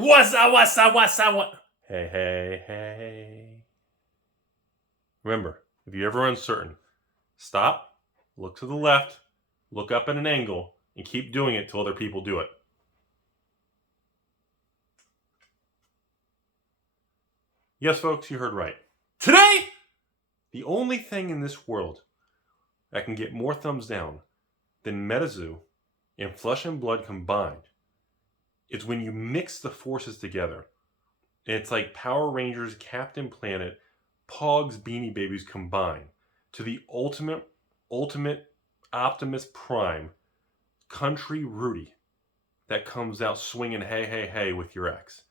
What's up? Hey. Remember, if you're ever uncertain, stop, look to the left, look up at an angle, and keep doing it till other people do it. Yes, folks, you heard right. Today, the only thing in this world that can get more thumbs down than Metazoo and Flesh and Blood combined is when you mix the forces together. And it's like Power Rangers, Captain Planet, Pogs, Beanie Babies combined to the ultimate Optimus Prime, Country Rudy, that comes out swinging hey with your ex.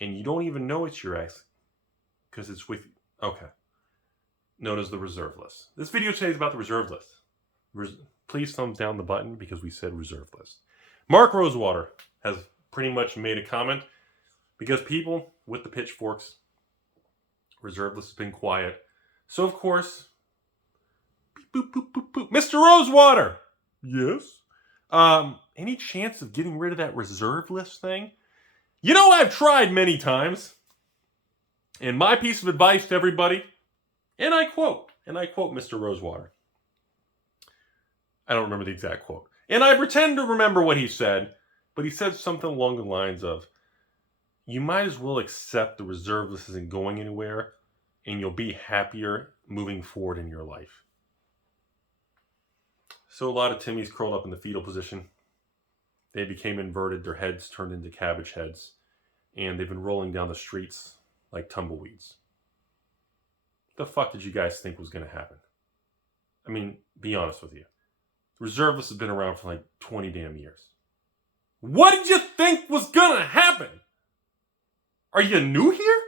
And you don't even know it's your ex because it's with, known as the reserve list. This video today is about the reserve list. Please thumbs down the button because we said reserve list. Mark Rosewater has pretty much made a comment because people with the pitchforks, reserve list has been quiet. So of course, Mr. Rosewater, yes. Any chance of getting rid of that reserve list thing? You know, I've tried many times. And my piece of advice to everybody, and I quote Mr. Rosewater. I don't remember the exact quote. And I pretend to remember what he said, but he said something along the lines of, you might as well accept the reserve list isn't going anywhere, and you'll be happier moving forward in your life. So a lot of Timmys curled up in the fetal position. They became inverted, their heads turned into cabbage heads, and they've been rolling down the streets like tumbleweeds. What the fuck did you guys think was going to happen? I mean, be honest with you. The reserve list has been around for like 20 damn years. What did you think was going to happen? Are you new here?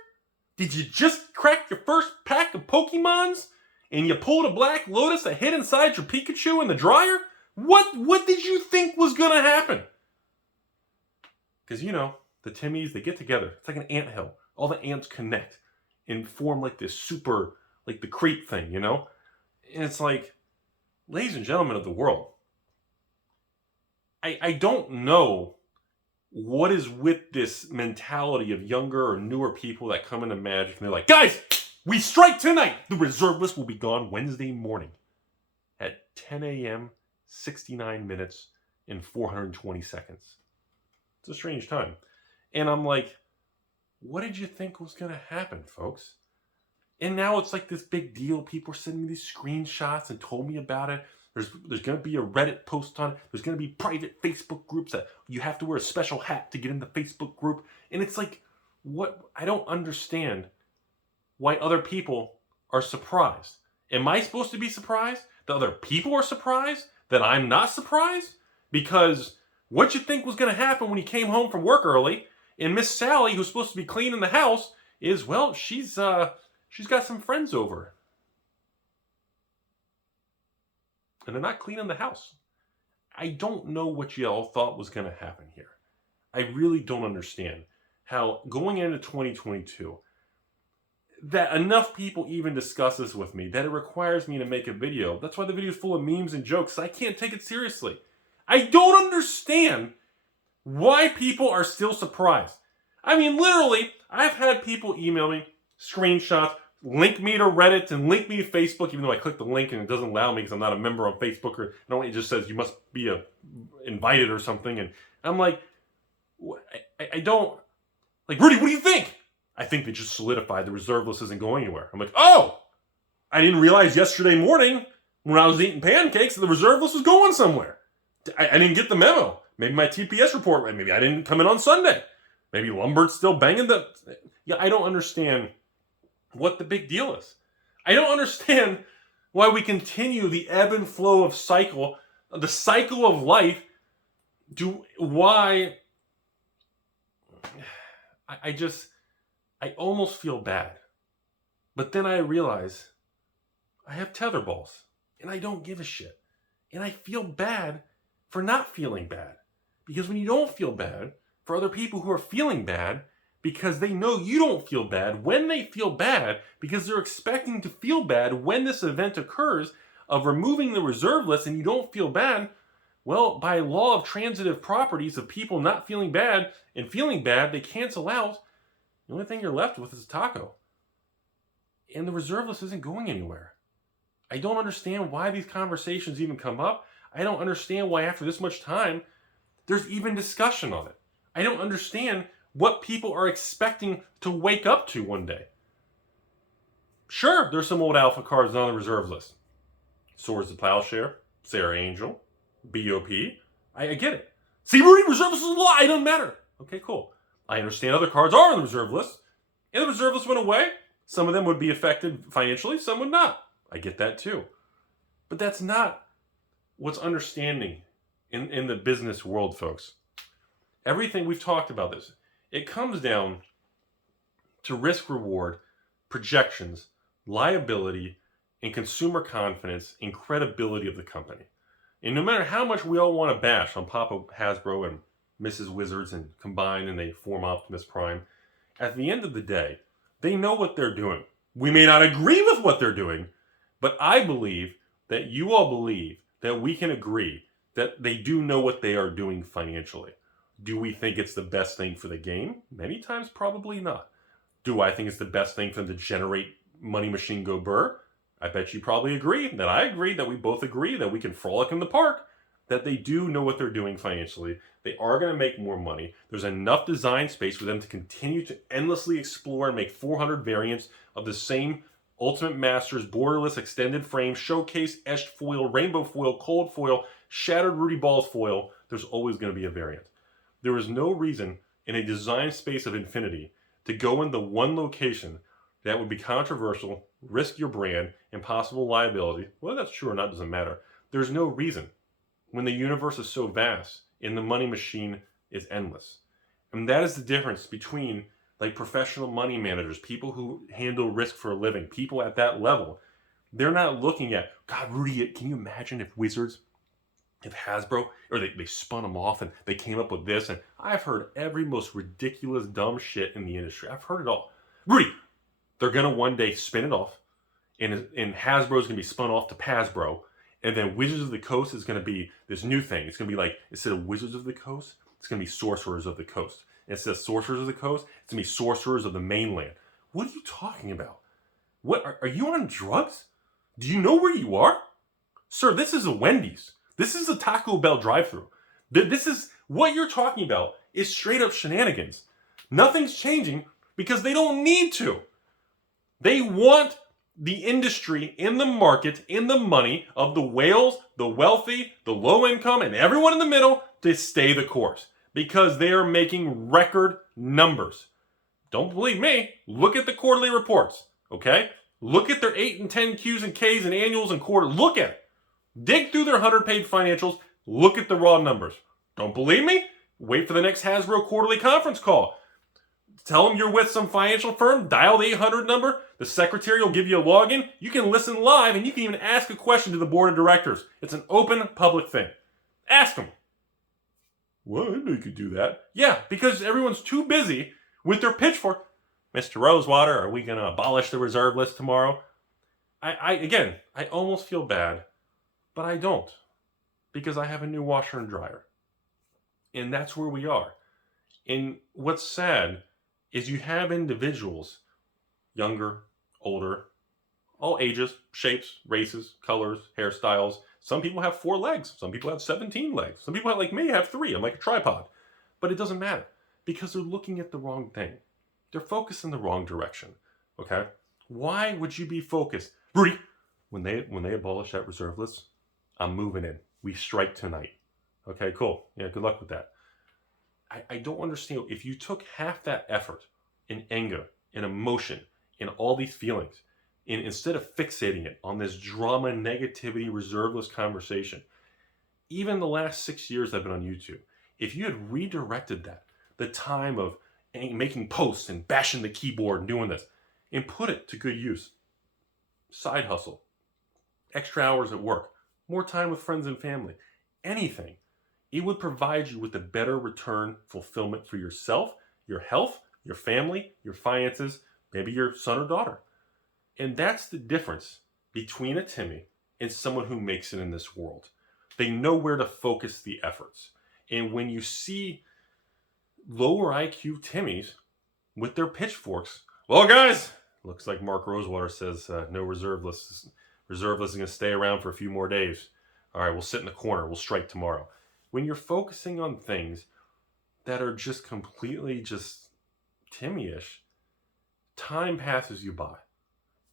Did you just crack your first pack of Pokemons and you pulled a Black Lotus that hid inside your Pikachu in the dryer? What did you think was going to happen? Because, you know, the Timmys, they get together. It's like an anthill. All the ants connect and form like this super, like the creep thing, you know? And it's like, ladies and gentlemen of the world, I don't know what is with this mentality of younger or newer people that come into Magic and they're like, guys, we strike tonight. The reserve list will be gone Wednesday morning at 10 a.m., 69 minutes, and 420 seconds. It's a strange time. And I'm like, what did you think was going to happen, folks? And now it's like this big deal. People are sending me these screenshots and told me about it. There's going to be a Reddit post on it. There's going to be private Facebook groups that you have to wear a special hat to get in the Facebook group. And it's like, what? I don't understand why other people are surprised. Am I supposed to be surprised that other people are surprised? That I'm not surprised? Because what you think was going to happen when you came home from work early, and Miss Sally, who's supposed to be cleaning the house, is, well, she's got some friends over. And they're not cleaning the house. I don't know what you all thought was going to happen here. I really don't understand how going into 2022, that enough people even discuss this with me, that it requires me to make a video. That's why the video is full of memes and jokes. I can't take it seriously. I don't understand why people are still surprised. I mean, literally, I've had people email me screenshots, link me to Reddit and link me to Facebook, even though I click the link and it doesn't allow me because I'm not a member on Facebook, or it just says you must be invited or something. And I'm like, I don't, like, Rudy, what do you think? I think they just solidified the reserve list isn't going anywhere. I'm like, oh, I didn't realize yesterday morning when I was eating pancakes that the reserve list was going somewhere. I didn't get the memo. Maybe my TPS report, maybe I didn't come in on Sunday. Maybe Lumbert's still banging the... Yeah, I don't understand what the big deal is. I don't understand why we continue the ebb and flow of cycle, the cycle of life. I almost feel bad. But then I realize I have tetherballs and I don't give a shit. And I feel bad for not feeling bad. Because when you don't feel bad, for other people who are feeling bad, because they know you don't feel bad, when they feel bad, because they're expecting to feel bad when this event occurs of removing the reserve list and you don't feel bad, Well, by law of transitive properties of people not feeling bad and feeling bad, they cancel out. The only thing you're left with is a taco. And the reserve list isn't going anywhere. I don't understand why these conversations even come up. I don't understand why after this much time, there's even discussion on it. I don't understand what people are expecting to wake up to one day. Sure, there's some old alpha cards on the reserve list. Swords of Plowshare, Sarah Angel, BOP. I get it. See, Rudy, reserve list is a law. It doesn't matter. Okay, cool. I understand other cards are on the reserve list. And the reserve list went away. Some of them would be affected financially, some would not. I get that too. But that's not what's understanding in the business world, folks. Everything we've talked about this, it comes down to risk reward, projections, liability, and consumer confidence and credibility of the company. And no matter how much we all want to bash on Papa Hasbro and Mrs. Wizards and combine and they form Optimus Prime, at the end of the day, they know what they're doing. We may not agree with what they're doing, but I believe that you all believe that we can agree that they do know what they are doing financially. Do we think it's the best thing for the game? Many times, probably not. Do I think it's the best thing for them to generate money machine go burr? I bet you probably agree that I agree, that we both agree that we can frolic in the park, that they do know what they're doing financially. They are going to make more money. There's enough design space for them to continue to endlessly explore and make 400 variants of the same Ultimate Masters, borderless, extended frame, showcase, etched foil, rainbow foil, cold foil, shattered Rudy Balls foil. There's always going to be a variant. There is no reason in a design space of infinity to go into one location that would be controversial, risk your brand, and possible liability. Whether that's true or not doesn't matter. There's no reason when the universe is so vast and the money machine is endless. And that is the difference between like professional money managers, people who handle risk for a living, people at that level. They're not looking at, God, Rudy, can you imagine if Wizards, if Hasbro, or they spun them off and they came up with this? And I've heard every most ridiculous, dumb shit in the industry. I've heard it all. Rudy, they're going to one day spin it off, and Hasbro's going to be spun off to Hasbro, and then Wizards of the Coast is going to be this new thing. It's going to be like, instead of Wizards of the Coast, it's going to be Sorcerers of the Coast. And instead of Sorcerers of the Coast, it's going to be Sorcerers of the Mainland. What are you talking about? What are you on drugs? Do you know where you are? Sir, this is a Wendy's. This is a Taco Bell drive-thru. This is, what you're talking about is straight up shenanigans. Nothing's changing because they don't need to. They want the industry in the market, in the money of the whales, the wealthy, the low income, and everyone in the middle to stay the course because they are making record numbers. Don't believe me? Look at the quarterly reports, okay? Look at their 8 and 10 Qs and Ks and annuals and quarter. Look at it. Dig through their 100-page financials. Look at the raw numbers. Don't believe me? Wait for the next Hasbro quarterly conference call. Tell them you're with some financial firm. Dial the 800 number. The secretary will give you a login. You can listen live, and you can even ask a question to the board of directors. It's an open, public thing. Ask them. Well, I didn't know you could do that. Yeah, because everyone's too busy with their pitchfork. Mr. Rosewater, are we going to abolish the reserve list tomorrow? I almost feel bad, but I don't, because I have a new washer and dryer. And that's where we are. And what's sad is you have individuals, younger, older, all ages, shapes, races, colors, hairstyles. Some people have 4 legs. Some people have 17 legs. Some people, like me, have 3. I'm like a tripod. But it doesn't matter because they're looking at the wrong thing. They're focused in the wrong direction. Okay? Why would you be focused? Rudy, when they abolish that reserve list, I'm moving in. We strike tonight. Okay, cool. Yeah, good luck with that. I don't understand. If you took half that effort in anger, in emotion, in all these feelings, and instead of fixating it on this drama, negativity, reserve list conversation, even the last 6 years I've been on YouTube, if you had redirected that, the time of making posts and bashing the keyboard and doing this, and put it to good use, side hustle, extra hours at work, more time with friends and family, anything, it would provide you with a better return fulfillment for yourself, your health, your family, your finances, maybe your son or daughter. And that's the difference between a Timmy and someone who makes it in this world. They know where to focus the efforts. And when you see lower IQ Timmys with their pitchforks, well, guys, looks like Mark Rosewater says no reserve list. Reserve list is going to stay around for a few more days. All right, we'll sit in the corner. We'll strike tomorrow. When you're focusing on things that are just completely just Timmy-ish, time passes you by.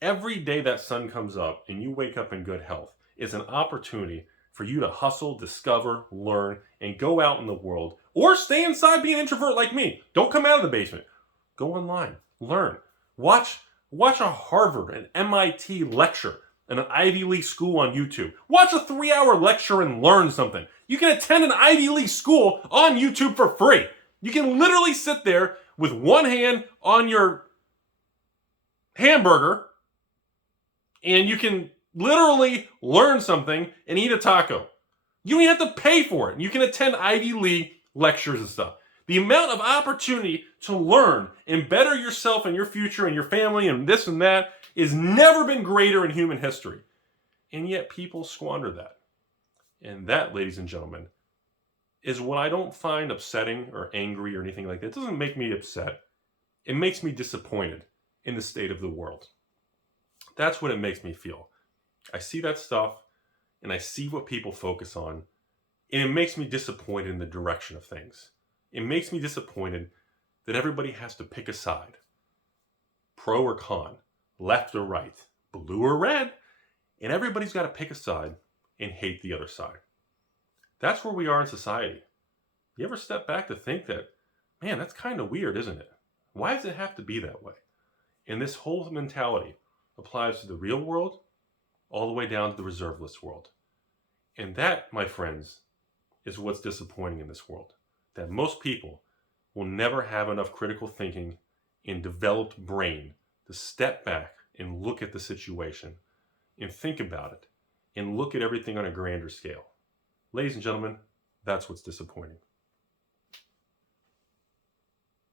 Every day that sun comes up and you wake up in good health is an opportunity for you to hustle, discover, learn, and go out in the world. Or stay inside, be an introvert like me. Don't come out of the basement. Go online, learn. Watch a Harvard, an MIT lecture in an Ivy League school on YouTube. Watch a 3-hour lecture and learn something. You can attend an Ivy League school on YouTube for free. You can literally sit there with one hand on your hamburger and you can literally learn something and eat a taco. You don't even have to pay for it. You can attend Ivy League lectures and stuff. The amount of opportunity to learn and better yourself and your future and your family and this and that has never been greater in human history. And yet people squander that. And that, ladies and gentlemen, is what I don't find upsetting or angry or anything like that. It doesn't make me upset. It makes me disappointed in the state of the world. That's what it makes me feel. I see that stuff and I see what people focus on, and it makes me disappointed in the direction of things. It makes me disappointed that everybody has to pick a side. Pro or con, left or right, blue or red, and everybody's got to pick a side and hate the other side. That's where we are in society. You ever step back to think that, man, that's kind of weird, isn't it? Why does it have to be that way? And this whole mentality applies to the real world all the way down to the reserve list world. And that, my friends, is what's disappointing in this world. That most people will never have enough critical thinking and developed brain to step back and look at the situation and think about it and look at everything on a grander scale. Ladies and gentlemen, that's what's disappointing.